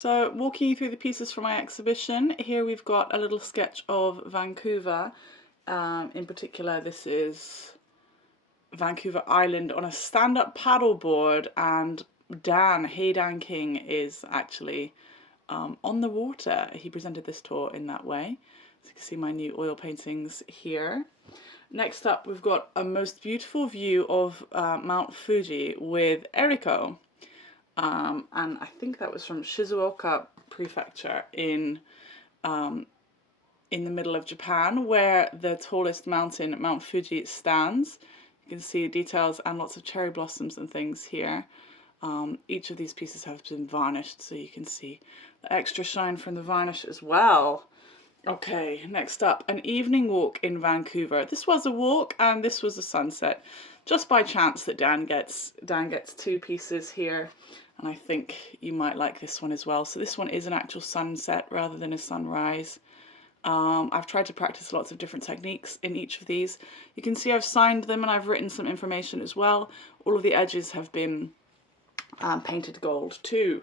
So walking you through the pieces from my exhibition, here we've got a little sketch of Vancouver. In particular, this is Vancouver Island on a stand-up paddleboard, and Dan King, is actually on the water. He presented this tour in that way. So you can see my new oil paintings here. Next up, we've got a most beautiful view of Mount Fuji with Eriko. And I think that was from Shizuoka Prefecture in the middle of Japan, where the tallest mountain, Mount Fuji, stands. You can see details and lots of cherry blossoms and things here. Each of these pieces have been varnished, so you can see the extra shine from the varnish as well. Okay, next up, an evening walk in Vancouver. This was a walk and this was a sunset. Just by chance that Dan gets two pieces here, and I think you might like this one as well. So this one is an actual sunset rather than a sunrise. I've tried to practice lots of different techniques in each of these. You can see I've signed them and I've written some information as well. All of the edges have been painted gold too.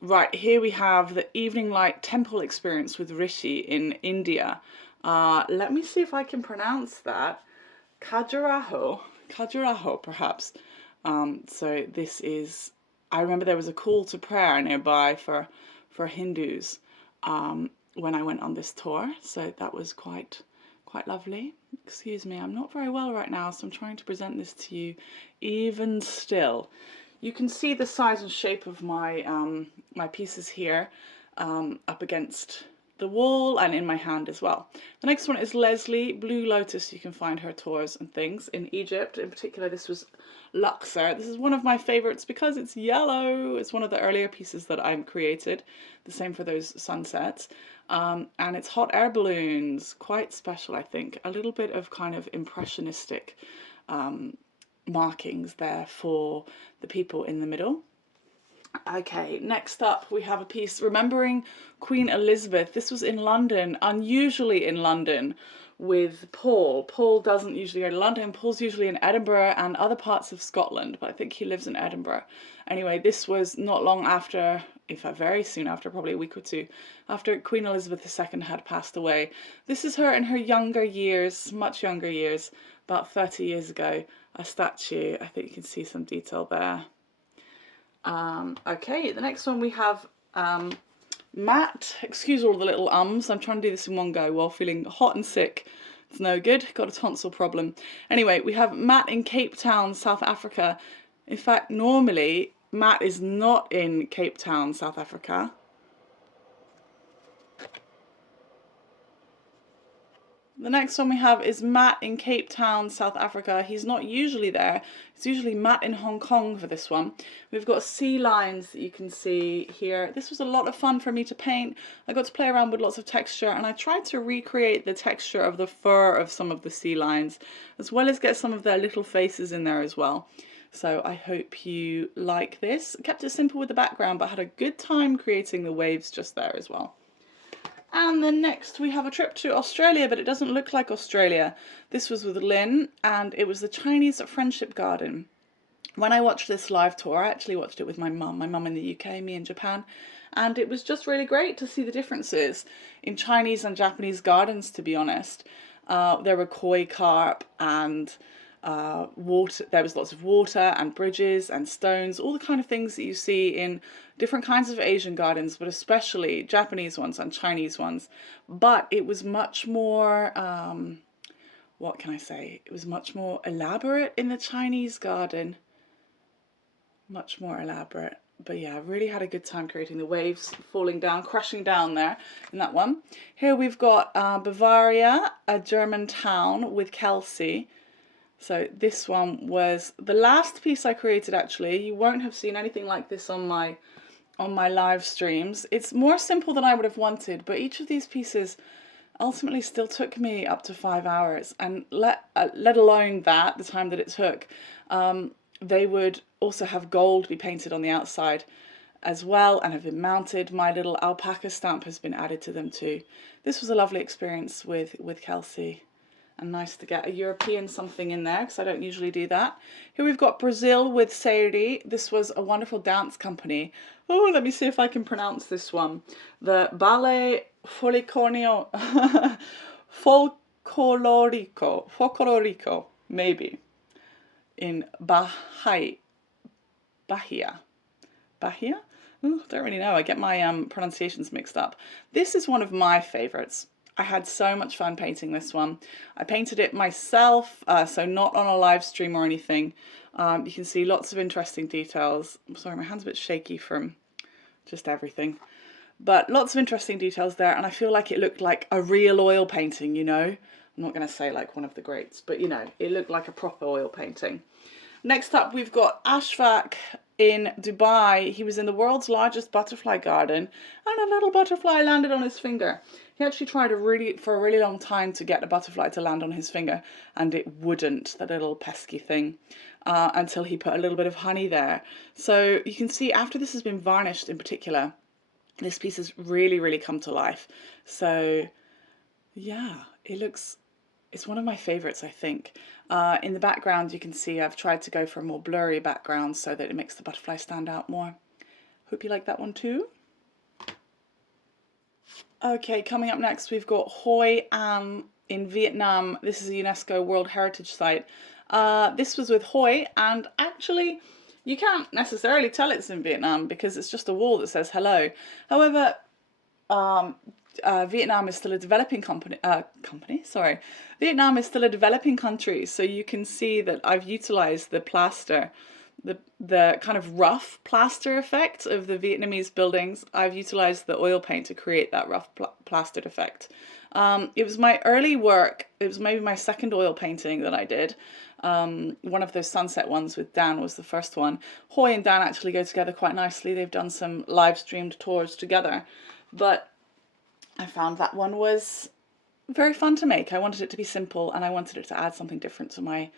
Right, here we have the evening light temple experience with Rishi in India. Let me see if I can pronounce that. Khajuraho perhaps. So this is, I remember there was a call to prayer nearby for Hindus when I went on this tour, so that was quite lovely. Excuse me, I'm not very well right now, so I'm trying to present this to you even still. You can see the size and shape of my my pieces here up against the wall and in my hand as well. The next one is Leslie, Blue Lotus. You can find her tours and things in Egypt. In particular, this was Luxor. This is one of my favorites because it's yellow. It's one of the earlier pieces that I've created. The same for those sunsets. And it's hot air balloons. Quite special, I think. A little bit of kind of impressionistic markings there for the people in the middle. Okay, next up we have a piece remembering Queen Elizabeth. This was in London, unusually in London, with Paul. Paul doesn't usually go to London. Paul's usually in Edinburgh and other parts of Scotland, but I think he lives in Edinburgh. Anyway, this was not long after, in fact very soon after, probably a week or two, after Queen Elizabeth II had passed away. This is her in her younger years, much younger years, about 30 years ago. A statue, I think you can see some detail there. Okay, the next one we have Matt. Excuse all the little ums. I'm trying to do this in one go while feeling hot and sick. It's no good. Got a tonsil problem. Anyway, we have Matt in Cape Town, South Africa. In fact, normally Matt is not in Cape Town, South Africa. The next one we have is Matt in Cape Town, South Africa. He's not usually there. It's usually Matt in Hong Kong for this one. We've got sea lines that you can see here. This was a lot of fun for me to paint. I got to play around with lots of texture, and I tried to recreate the texture of the fur of some of the sea lions, as well as get some of their little faces in there as well. So I hope you like this. I kept it simple with the background, but had a good time creating the waves just there as well. And then next we have a trip to Australia, but it doesn't look like Australia. This was with Lynn, and it was the Chinese Friendship Garden. When I watched this live tour, I actually watched it with my mum in the UK, me in Japan, and it was just really great to see the differences in Chinese and Japanese gardens, to be honest. There were koi carp and water. There was lots of water and bridges and stones, all the kind of things that you see in different kinds of Asian gardens, but especially Japanese ones and Chinese ones. But it was much more, what can I say? It was much more elaborate in the Chinese garden. Much more elaborate. But yeah, I really had a good time creating the waves falling down, crashing down there in that one. Here we've got Bavaria, a German town with Kelsey. So this one was the last piece I created actually. You won't have seen anything like this on my live streams. It's more simple than I would have wanted, but each of these pieces ultimately still took me up to 5 hours, and let alone that, the time that it took. They would also have gold be painted on the outside as well and have been mounted. My little alpaca stamp has been added to them too. This was a lovely experience with Kelsey and nice to get a European something in there because I don't usually do that. Here we've got Brazil with Seiri. This was a wonderful dance company. Oh, let me see if I can pronounce this one. The Ballet Folclórico, Folclórico, maybe, in Bahia. Bahia? Ooh, don't really know. I get my pronunciations mixed up. This is one of my favorites. I had so much fun painting this one. I painted it myself, so not on a live stream or anything. You can see lots of interesting details. I'm sorry, my hand's a bit shaky from just everything. But lots of interesting details there, and I feel like it looked like a real oil painting, you know. I'm not going to say like one of the greats, but you know, it looked like a proper oil painting. Next up, we've got Ashfaq in Dubai. He was in the world's largest butterfly garden, and a little butterfly landed on his finger. He actually tried for a really long time to get a butterfly to land on his finger, and it wouldn't, that little pesky thing, until he put a little bit of honey there. So you can see after this has been varnished in particular, this piece has really, really come to life. So yeah, it's one of my favorites, I think. In the background, you can see I've tried to go for a more blurry background so that it makes the butterfly stand out more. Hope you like that one too. Okay, coming up next, we've got Hoi An in Vietnam. This is a UNESCO World Heritage Site. This was with Hoi, and actually, you can't necessarily tell it's in Vietnam because it's just a wall that says hello. However, Vietnam is still a developing Vietnam is still a developing country, so you can see that I've utilized the plaster, the kind of rough plaster effect of the Vietnamese buildings. I've utilized the oil paint to create that rough plastered effect. It was my early work. It was maybe my second oil painting that I did. One of those sunset ones with Dan was the first one. Hoi and Dan actually go together quite nicely. They've done some live streamed tours together, but I found that one was very fun to make. I wanted it to be simple, and I wanted it to add something different to my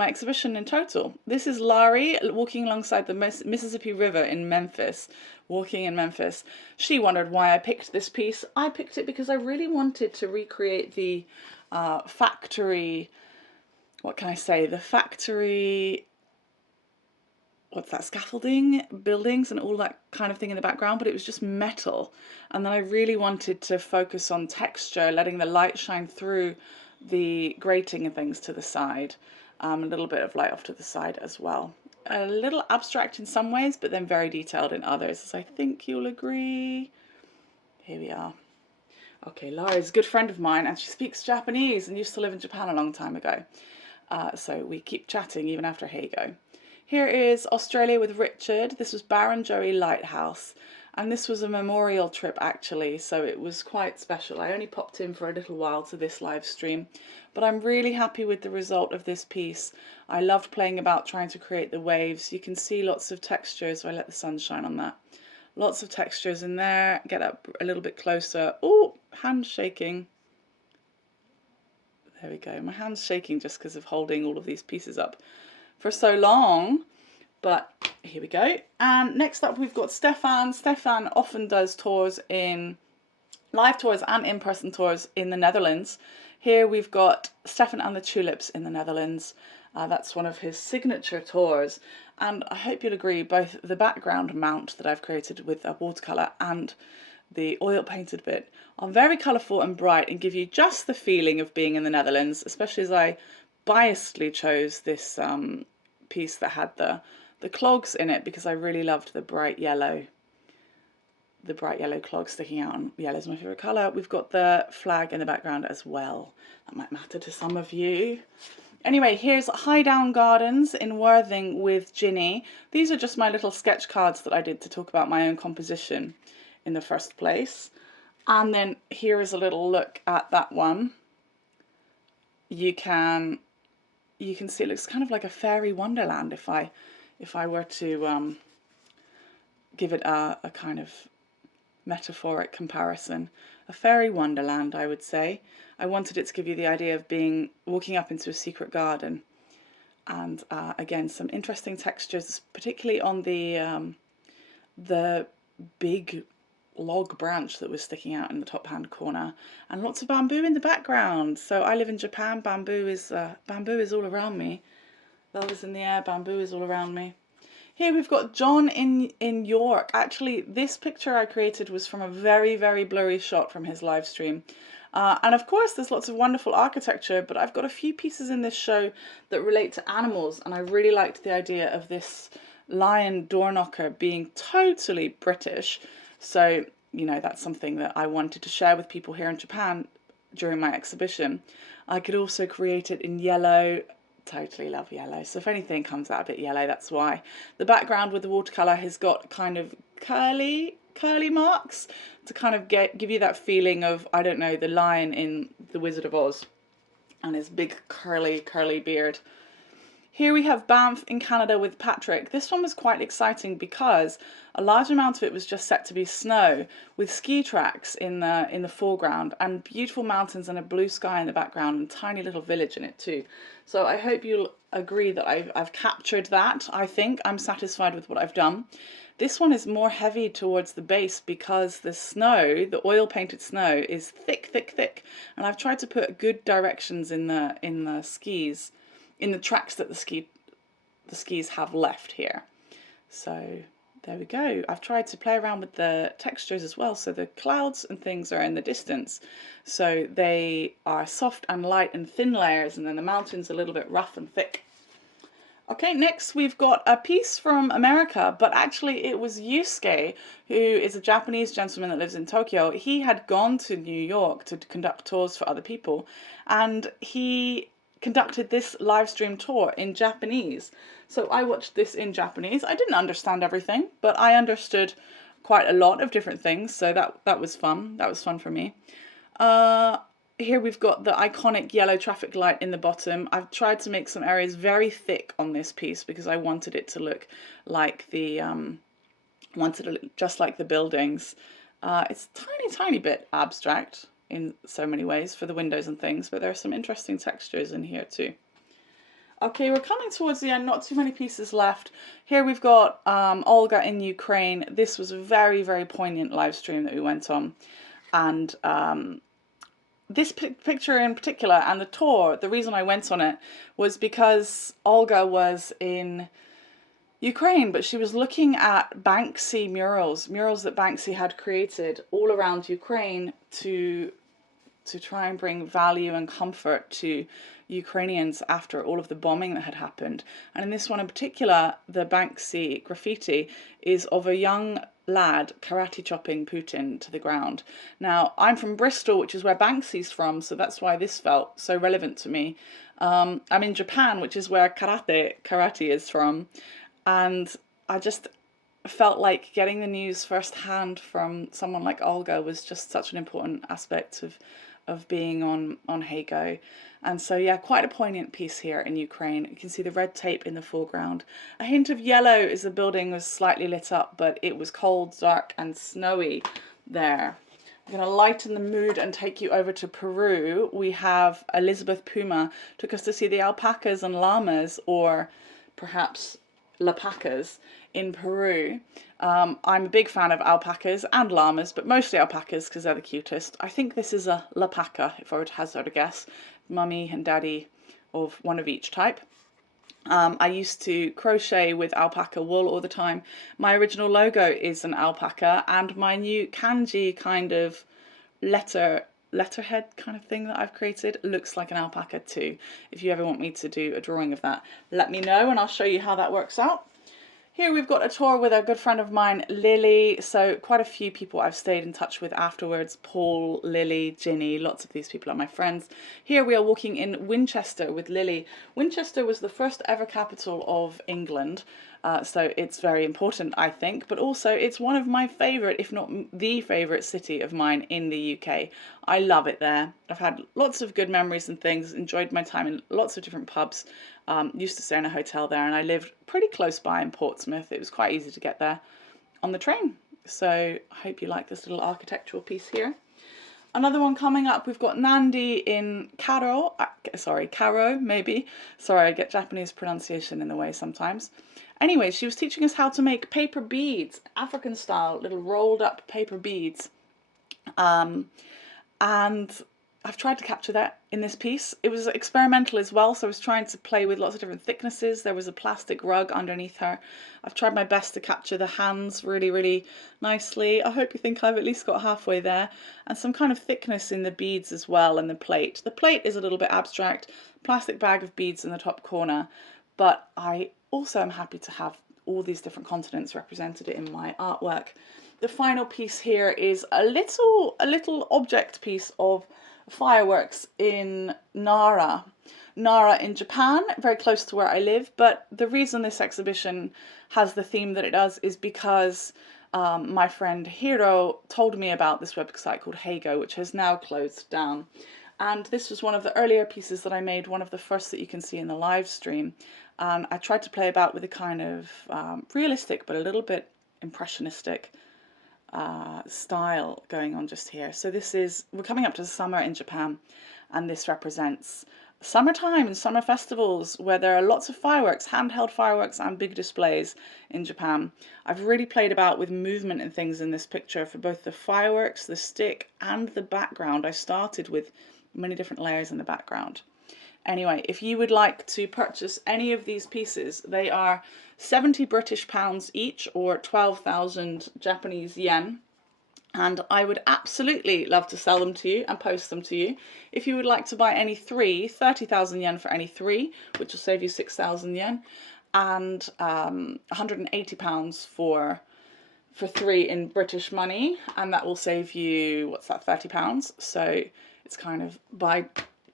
exhibition in total. This is Larry walking alongside the Mississippi River in Memphis, walking in Memphis. She wondered why I picked this piece. I picked it because I really wanted to recreate the factory, what can I say, the factory, what's that, scaffolding, buildings and all that kind of thing in the background, but it was just metal. And then I really wanted to focus on texture, letting the light shine through the grating and things to the side. A little bit of light off to the side as well. A little abstract in some ways, but then very detailed in others, as I think you'll agree. Here we are. Okay, Lara is a good friend of mine, and she speaks Japanese and used to live in Japan a long time ago. So we keep chatting even after Heigo. Here is Australia with Richard. This was Barrenjoey Lighthouse, and this was a memorial trip actually, so it was quite special. I only popped in for a little while to this live stream, but I'm really happy with the result of this piece. I loved playing about trying to create the waves. You can see lots of textures, so I let the sun shine on that. Lots of textures in there. Get up a little bit closer. Oh, hand shaking. There we go. My hand's shaking just because of holding all of these pieces up for so long, but here we go. And next up we've got Stefan. Stefan often does tours live tours and in-person tours in the Netherlands. Here we've got Stefan and the Tulips in the Netherlands. That's one of his signature tours, and I hope you'll agree, both the background mount that I've created with a watercolour and the oil painted bit are very colourful and bright and give you just the feeling of being in the Netherlands, especially as I biasedly chose this piece that had the clogs in it because I really loved the bright yellow clogs sticking out, and yellow is my favourite colour. We've got the flag in the background as well. That might matter to some of you. Anyway, here's Highdown Gardens in Worthing with Ginny. These are just my little sketch cards that I did to talk about my own composition in the first place. And then here is a little look at that one. You can see it looks kind of like a fairy wonderland if I were to give it a kind of metaphoric comparison. A fairy wonderland, I would say. I wanted it to give you the idea of walking up into a secret garden. And again, some interesting textures, particularly on the big log branch that was sticking out in the top hand corner, and lots of bamboo in the background. So I live in Japan. Bamboo is all around me. Love is in the air. Bamboo is all around me. Here we've got John in York. Actually, this picture I created was from a very, very blurry shot from his live stream. And of course, there's lots of wonderful architecture, but I've got a few pieces in this show that relate to animals, and I really liked the idea of this lion door knocker being totally British. So, you know, that's something that I wanted to share with people here in Japan during my exhibition. I could also create it in yellow. Totally love yellow. So if anything comes out a bit yellow, that's why. The background with the watercolor has got kind of curly marks to kind of give you that feeling of, I don't know, the lion in The Wizard of Oz and his big curly beard. Here we have Banff in Canada with Patrick. This one was quite exciting because a large amount of it was just set to be snow, with ski tracks in the foreground and beautiful mountains and a blue sky in the background and a tiny little village in it too. So I hope you'll agree that I've captured that. I think I'm satisfied with what I've done. This one is more heavy towards the base because the snow, the oil painted snow, is thick, and I've tried to put good directions in the skis, in the tracks that the skis have left here. So there we go. I've tried to play around with the textures as well, so the clouds and things are in the distance, so they are soft and light and thin layers, and then the mountains a little bit rough and thick. Okay, next we've got a piece from America, but actually it was Yusuke, who is a Japanese gentleman that lives in Tokyo. He had gone to New York to conduct tours for other people, and he conducted this live stream tour in Japanese. So I watched this in Japanese. I didn't understand everything, but I understood quite a lot of different things, so that was fun. That was fun for me. Here we've got the iconic yellow traffic light in the bottom. I've tried to make some areas very thick on this piece because I wanted it to look like just like the buildings. It's a tiny bit abstract in so many ways for the windows and things, but there are some interesting textures in here too. Okay, we're coming towards the end, not too many pieces left. Here we've got Olga in Ukraine. This was a very, very poignant live stream that we went on. And this picture in particular and the tour, the reason I went on it was because Olga was in Ukraine, but she was looking at Banksy murals that Banksy had created all around Ukraine to try and bring value and comfort to Ukrainians after all of the bombing that had happened. And in this one in particular, the Banksy graffiti is of a young lad karate chopping Putin to the ground. Now, I'm from Bristol, which is where Banksy's from, so that's why this felt so relevant to me. I'm in Japan, which is where karate is from, and I just felt like getting the news firsthand from someone like Olga was just such an important aspect of being on Heygo. And so yeah, quite a poignant piece here in Ukraine. You can see the red tape in the foreground. A hint of yellow as the building was slightly lit up, but it was cold, dark and snowy there. I'm going to lighten the mood and take you over to Peru. We have Elizabeth Puma took us to see the alpacas and llamas, or perhaps lapacas, in Peru. I'm a big fan of alpacas and llamas, but mostly alpacas because they're the cutest. I think this is a lapaca, if I were to hazard a guess. Mummy and daddy of one of each type. I used to crochet with alpaca wool all the time. My original logo is an alpaca, and my new kanji kind of letterhead kind of thing that I've created looks like an alpaca too. If you ever want me to do a drawing of that, let me know and I'll show you how that works out. Here we've got a tour with a good friend of mine, Lily. So quite a few people I've stayed in touch with afterwards. Paul, Lily, Ginny, lots of these people are my friends. Here we are walking in Winchester with Lily. Winchester was the first ever capital of England. So it's very important, I think, but also it's one of my favourite, if not the favourite city of mine in the UK. I love it there. I've had lots of good memories and things, enjoyed my time in lots of different pubs, used to stay in a hotel there, and I lived pretty close by in Portsmouth. It was quite easy to get there on the train. So I hope you like this little architectural piece here. Another one coming up, we've got Nandi in Karo, maybe. Sorry, I get Japanese pronunciation in the way sometimes. Anyway, she was teaching us how to make paper beads, African style, little rolled up paper beads. And I've tried to capture that in this piece. It was experimental as well, so I was trying to play with lots of different thicknesses. There was a plastic rug underneath her. I've tried my best to capture the hands really, really nicely. I hope you think I've at least got halfway there. And some kind of thickness in the beads as well, and the plate. The plate is a little bit abstract, plastic bag of beads in the top corner, but I also am happy to have all these different continents represented in my artwork. The final piece here is a little object piece of fireworks in Nara. Nara in Japan, very close to where I live, but the reason this exhibition has the theme that it does is because my friend Hiro told me about this website called Heygo, which has now closed down. And this was one of the earlier pieces that I made, one of the first that you can see in the live stream. And I tried to play about with a kind of realistic but a little bit impressionistic style going on just here. So this is, we're coming up to summer in Japan, and this represents summertime and summer festivals where there are lots of fireworks, handheld fireworks and big displays in Japan. I've really played about with movement and things in this picture for both the fireworks, the stick and the background. I started with many different layers in the background. Anyway, if you would like to purchase any of these pieces, they are 70 British pounds each, or 12,000 Japanese yen. And I would absolutely love to sell them to you and post them to you. If you would like to buy any three, 30,000 yen for any three, which will save you 6,000 yen, and £180 for three in British money, and that will save you, what's that, £30. So it's kind of buy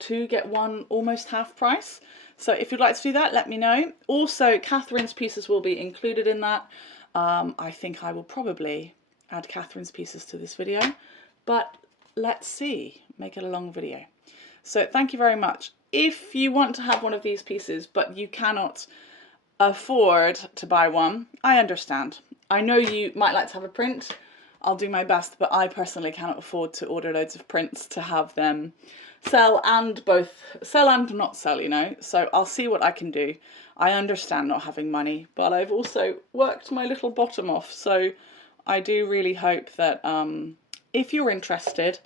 two get one almost half price. So if you'd like to do that, let me know. Also, Catherine's pieces will be included in that. I think I will probably add Catherine's pieces to this video, but let's see, make it a long video. So thank you very much. If you want to have one of these pieces but you cannot afford to buy one, I understand. I know you might like to have a print. I'll do my best, but I personally cannot afford to order loads of prints to have them sell and not sell, you know. So I'll see what I can do. I understand not having money, but I've also worked my little bottom off. So I do really hope that if you're interested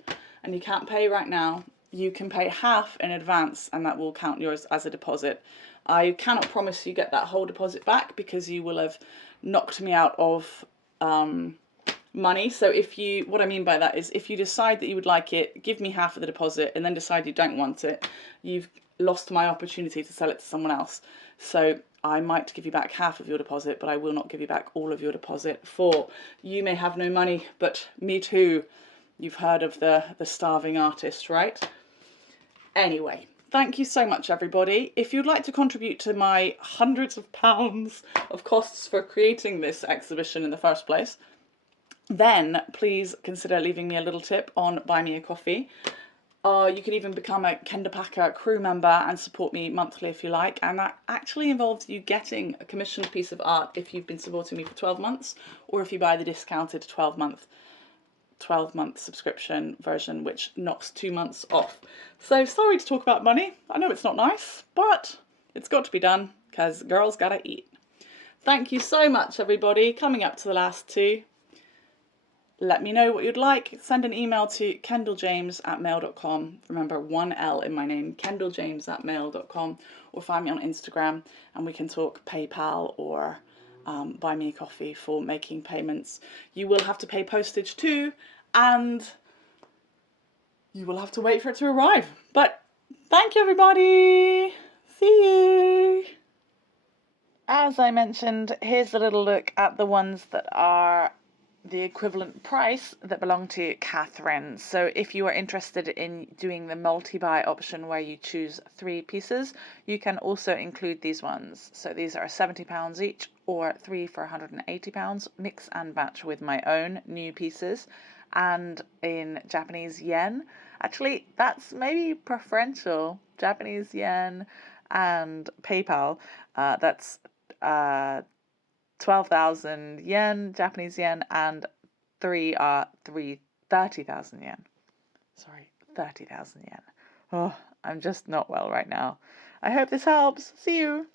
and you can't pay right now, you can pay half in advance and that will count yours as a deposit. I cannot promise you get that whole deposit back because you will have knocked me out of money. So what I mean by that is if you decide that you would like it, give me half of the deposit and then decide you don't want it, you've lost my opportunity to sell it to someone else. So I might give you back half of your deposit, but I will not give you back all of your deposit, for you may have no money, but me too. You've heard of the starving artist, right? Anyway, thank you so much, everybody. If you'd like to contribute to my hundreds of pounds of costs for creating this exhibition in the first place, then please consider leaving me a little tip on Buy Me a Coffee. You can even become a Kenda Packer crew member and support me monthly if you like, and that actually involves you getting a commissioned piece of art if you've been supporting me for 12 months, or if you buy the discounted 12-month subscription version, which knocks 2 months off. So sorry to talk about money. I know it's not nice, but it's got to be done because girls gotta eat. Thank you so much, everybody. Coming up to the last two. Let me know what you'd like. Send an email to kendalljames@mail.com. Remember, 1 L in my name, kendalljames@mail.com, or find me on Instagram and we can talk PayPal or buy me a coffee for making payments. You will have to pay postage too, and you will have to wait for it to arrive. But thank you, everybody. See you. As I mentioned, here's a little look at the ones that are the equivalent price that belong to Catherine. So if you are interested in doing the multi-buy option where you choose 3 pieces, you can also include these ones. So these are £70 each, or 3 for £180, mix and match with my own new pieces. And in Japanese yen, actually that's maybe preferential, Japanese yen and PayPal, that's 12,000 yen, Japanese yen, and 30,000 yen. Sorry, 30,000 yen. Oh, I'm just not well right now. I hope this helps. See you.